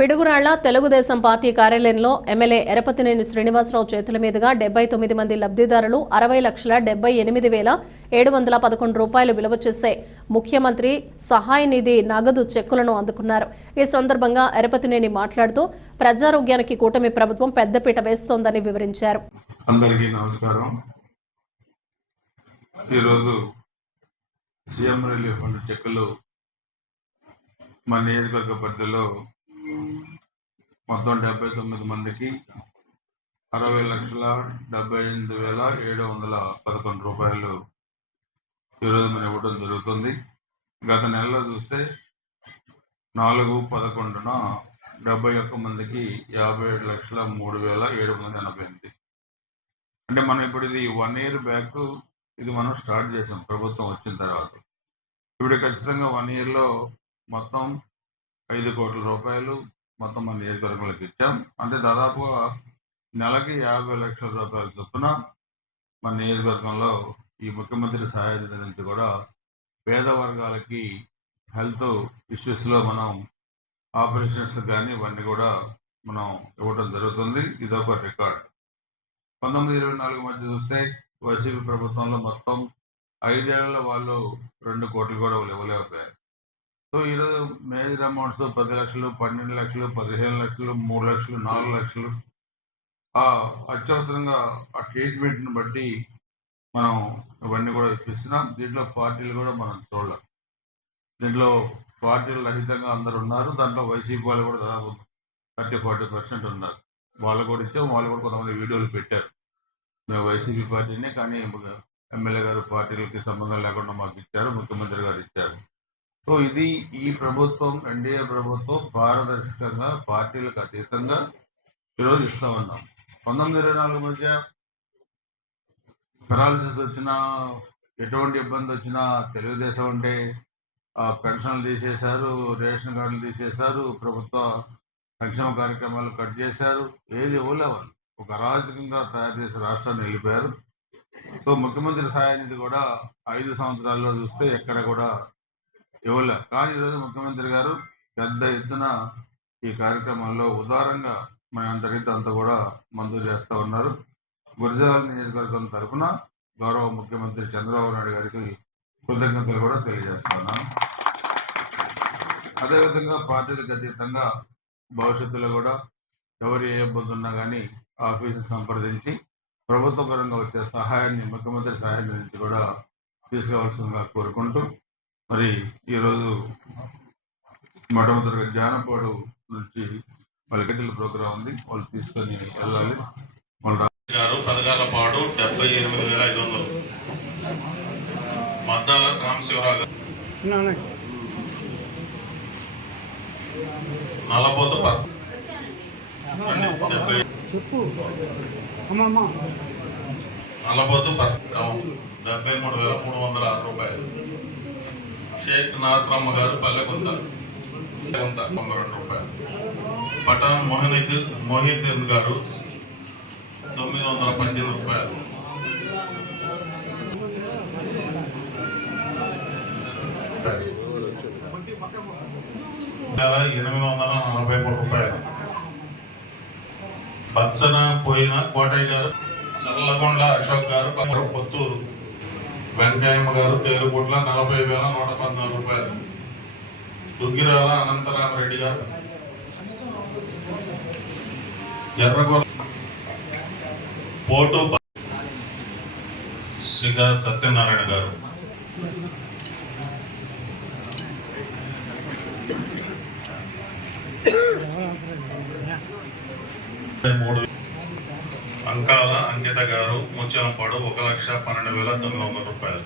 Piduguralla Telugu Desam party కార్యాలయంలో MLA Yarapathineni Srinivasarao చేతుల మీదుగా 79 మంది లబ్ధిదారులు 60,78,711 రూపాయలు విలువ చేసే ముఖ్యమంత్రి సహాయ నిధి నగదు చెక్కులను అందుకున్నారు. ఈ సందర్భంగా ఎరపతినేని మాట్లాడుతూ ప్రజారోగ్యానికి కూటమి ప్రభుత్వం పెద్దపీట వేస్తోందని వివరించారు. అందరికీ నమస్కారం. ఈరోజు సీఎం రిలీఫ్ ఫండ్ చెక్కులు మన నియోజకవర్గ పరిధిలో మొత్తం 79 మందికి 60,78,711 రూపాయలు ఈరోజు మనం ఇవ్వడం జరుగుతుంది. గత నెలలో చూస్తే 4/11న 71 మందికి 57,03,788. అంటే మనం ఇప్పుడు ఇది 1 year బ్యాక్ ఇది మనం స్టార్ట్ చేసాం ప్రభుత్వం వచ్చిన తర్వాత. ఇప్పుడు ఖచ్చితంగా 1 yearలో మొత్తం 5 కోట్ల రూపాయలు మొత్తం మన నియోజకవర్గంలోకి ఇచ్చాం. అంటే దాదాపుగా నెలకి 50 లక్షల రూపాయల చొప్పున మన నియోజకవర్గంలో ఈ ముఖ్యమంత్రి సహాయ నిధి నుంచి కూడా పేద వర్గాలకి హెల్త్ ఇష్యూస్లో మనం ఆపరేషన్స్ కానీ ఇవన్నీ కూడా మనం ఇవ్వడం జరుగుతుంది. ఇదొక రికార్డ్. 19-24 మధ్య చూస్తే వైసీపీ ప్రభుత్వంలో మొత్తం 5 ఏళ్లలో వాళ్ళు 2 కోట్లు కూడా ఇవ్వలేకపోయారు. సో ఈరోజు మేజర్ అమౌంట్స్ 10 లక్షలు, 12 లక్షలు, 15 లక్షలు, 3 లక్షలు, 4 లక్షలు అత్యవసరంగా ఆ ట్రీట్మెంట్ని బట్టి మనం ఇవన్నీ కూడా ఇప్పిస్తున్నాం. దీంట్లో పార్టీలు కూడా మనం చూడలేం. దీంట్లో పార్టీలు రహితంగా అందరు ఉన్నారు. దాంట్లో వైసీపీ వాళ్ళు కూడా దాదాపు 30-40% ఉన్నారు. వాళ్ళు కూడా ఇచ్చాం. వాళ్ళు కూడా కొంతమంది వీడియోలు పెట్టారు. మేము వైసీపీ పార్టీనే, కానీ ఎమ్మెల్యే గారు పార్టీలకి సంబంధం లేకుండా మాకు ఇచ్చారు, ముఖ్యమంత్రి గారు ఇచ్చారు. సో ఇది ఈ ప్రభుత్వం, ఎన్డీఏ ప్రభుత్వం పారదర్శకంగా పార్టీలకు అతీతంగా ఈరోజు ఇస్తూ ఉన్నాం. 19-24 మధ్య పెరాలసిస్ వచ్చినా, ఎటువంటి ఇబ్బంది వచ్చినా తెలుగుదేశం అంటే పెన్షన్లు తీసేశారు, రేషన్ కార్డులు తీసేశారు, ప్రభుత్వ సంక్షేమ కార్యక్రమాలు కట్ చేశారు. ఏది ఇవ్వలేవాళ్ళు ఒక అరాజకంగా తయారు చేసి రాష్ట్రాన్ని వెళ్ళిపోయారు. సో ముఖ్యమంత్రి సహాయ నిధి కూడా 5 సంవత్సరాల్లో చూస్తే ఎక్కడ కూడా ఇవ్వలే. కానీ ఈరోజు ముఖ్యమంత్రి గారు పెద్ద ఎత్తున ఈ కార్యక్రమాల్లో ఉదారంగా మన అందరితో అంతా కూడా మంజూరు చేస్తూ ఉన్నారు. గురజాల నియోజకవర్గం తరఫున గౌరవ ముఖ్యమంత్రి చంద్రబాబు నాయుడు గారికి కృతజ్ఞతలు కూడా తెలియజేస్తా ఉన్నాను. అదేవిధంగా పార్టీలకు అతీతంగా భవిష్యత్తులో కూడా ఎవరు ఏ ఇబ్బంది ఉన్నా కానీ ఆఫీసు సంప్రదించి ప్రభుత్వ పరంగా వచ్చే సహాయాన్ని ముఖ్యమంత్రి సహాయాన్ని నుంచి కూడా తీసుకోవాల్సిందిగా కోరుకుంటూ, మరి ఈరోజు మొట్టమొదటిగా జానపాడు నుంచి వాళ్ళ గడ్డల ప్రోగ్రాం ఉంది, వాళ్ళు తీసుకొని వెళ్ళాలి. పదగాలపాడు 78,500. మద్దాల సాంబశివరావు నల్లపోతు 73,306 రూపాయలు. షేక్ నాసరమ్మ గారు పల్లెకొంత 92 రూపాయలు. పఠాన్ మొహిద్దీన్ గారు 918 రూపాయలు. $843 రూపాయలు. బచ్చన పోయిన కోటయ్య గారు, చల్లగొండ అశోక్ గారు పొత్తూరు, వెంకయ్యమ్మ గారు తేలుగుట్ల 40,114 రూపాయలు. దుగ్గిరాల అనంతరామరెడ్డి గారు, ఎర్రగొల్ల పోటు సిగా సత్యనారాయణ గారు, అంకాల అంకిత గారు ముచ్చనపాడు 1,12,900 రూపాయలు.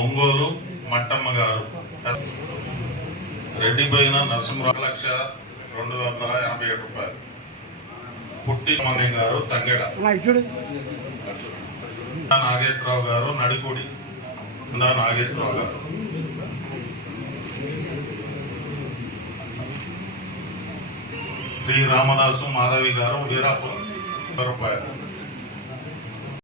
ఒంగోలు మట్టమ్మ గారు, రెడ్డిపోయిన నరసింహరావు 1,02,187 రూపాయలు. పుట్టి మణి గారు తంగెడ, నాగేశ్వరరావు గారు నడికుడి నాగేశ్వరరావు గారు, శ్రీ రామదాసు మాధవి గారు వీరాపురం రూపాయలు.